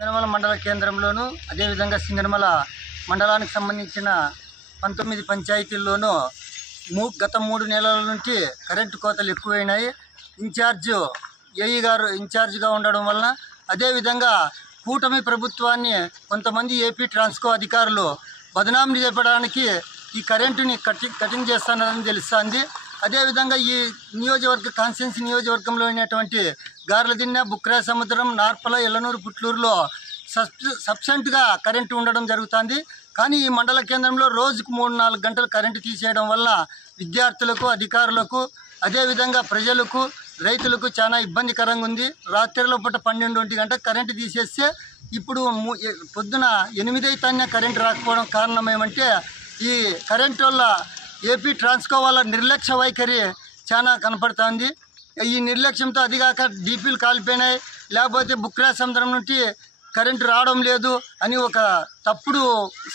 సింగనమల మండల కేంద్రంలోను అదేవిధంగా సింగనమల మండలానికి సంబంధించిన 19 పంచాయతీల్లోనూ గత 3 నెలల నుంచి కరెంటు కోతలు ఎక్కువైనాయి. ఏఈ గారు ఇన్ఛార్జిగా ఉండడం వలన అదేవిధంగా కూటమి ప్రభుత్వాన్ని కొంతమంది ఏపీ ట్రాన్స్కో అధికారులు బదనాం చేయడానికి ఈ కరెంటుని కటింగ్ చేస్తున్నారని తెలుస్తుంది. అదేవిధంగా ఈ కాన్స్టిట్యున్సీ నియోజకవర్గంలో ఉన్నటువంటి గార్లదిన్నె, బుక్రాయసముద్రం, నార్పల, ఎల్లనూరు, పుట్లూరులో సబ్సెంట్గా కరెంటు ఉండడం జరుగుతుంది. కానీ ఈ మండల కేంద్రంలో రోజుకు 3-4 గంటలు కరెంటు తీసేయడం వల్ల విద్యార్థులకు, అధికారులకు, అదేవిధంగా ప్రజలకు, రైతులకు చాలా ఇబ్బందికరంగా ఉంది. రాత్రిలో పూట 12 గంటలకు కరెంటు తీసేస్తే ఇప్పుడు పొద్దున 8 అయితేనే కరెంటు రాకపోవడం కారణం ఏమంటే ఈ కరెంటు వల్ల ఏపీ ట్రాన్స్కో వాళ్ళ నిర్లక్ష్య వైఖరి చాలా కనపడుతుంది. ఈ నిర్లక్ష్యంతో అదిగాక డీపీలు కాలిపోయినాయి, లేకపోతే బుక్రాయసముద్రం నుండి కరెంటు రావడం లేదు అని ఒక తప్పుడు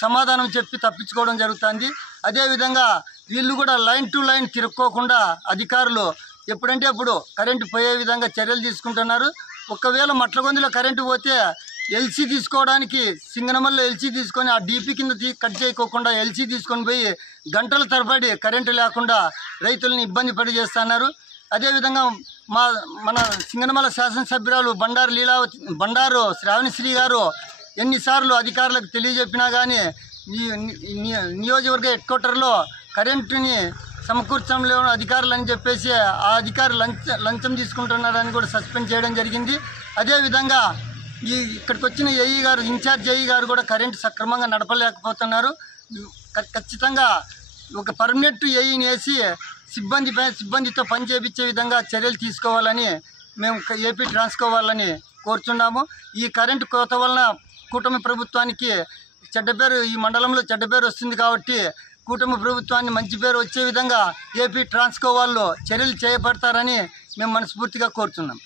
సమాధానం చెప్పి తప్పించుకోవడం జరుగుతుంది. అదేవిధంగా వీళ్ళు కూడా లైన్ టు లైన్ తిరుక్కోకుండా అధికారులు ఎప్పుడంటే అప్పుడు కరెంటు పోయే విధంగా చర్యలు తీసుకుంటున్నారు. ఒకవేళ మట్లగొందిలో కరెంటు పోతే ఎల్సీ తీసుకోవడానికి సింగనమల్లో ఎల్సీ తీసుకొని ఆ డీపీ కింద కట్ చేయకోకుండా ఎల్సీ తీసుకొని పోయి గంటల తరబడి కరెంటు లేకుండా రైతులను ఇబ్బంది పడి చేస్తున్నారు. అదేవిధంగా మన సింగనమల శాసనసభ్యురాలు బండారు శ్రావణశ్రీ గారు ఎన్నిసార్లు అధికారులకు తెలియజెప్పినా కానీ నియోజకవర్గ హెడ్ క్వార్టర్లో కరెంటుని సమకూర్చడంలో అధికారులు అని చెప్పేసి ఆ అధికారి లంచం తీసుకుంటున్నారని కూడా సస్పెండ్ చేయడం జరిగింది. అదేవిధంగా ఇక్కడికి వచ్చిన ఏఈ గారు, ఇన్ఛార్జ్ ఏఈ గారు కూడా కరెంటు సక్రమంగా నడపలేకపోతున్నారు. ఖచ్చితంగా ఒక పర్మనెంట్ ఏఈని వేసి సిబ్బందితో పని చేయించే విధంగా చర్యలు తీసుకోవాలని మేము ఏపీ ట్రాన్స్కో వాళ్ళని కోరుచున్నాము. ఈ కరెంటు కోత వలన కూటమి ప్రభుత్వానికి చెడ్డ పేరు, ఈ మండలంలో చెడ్డ పేరు వస్తుంది. కాబట్టి కూటమి ప్రభుత్వాన్ని మంచి పేరు వచ్చే విధంగా ఏపీ ట్రాన్స్కో వాళ్ళు చర్యలు చేపడతారని మేము మనస్ఫూర్తిగా కోరుతున్నాం.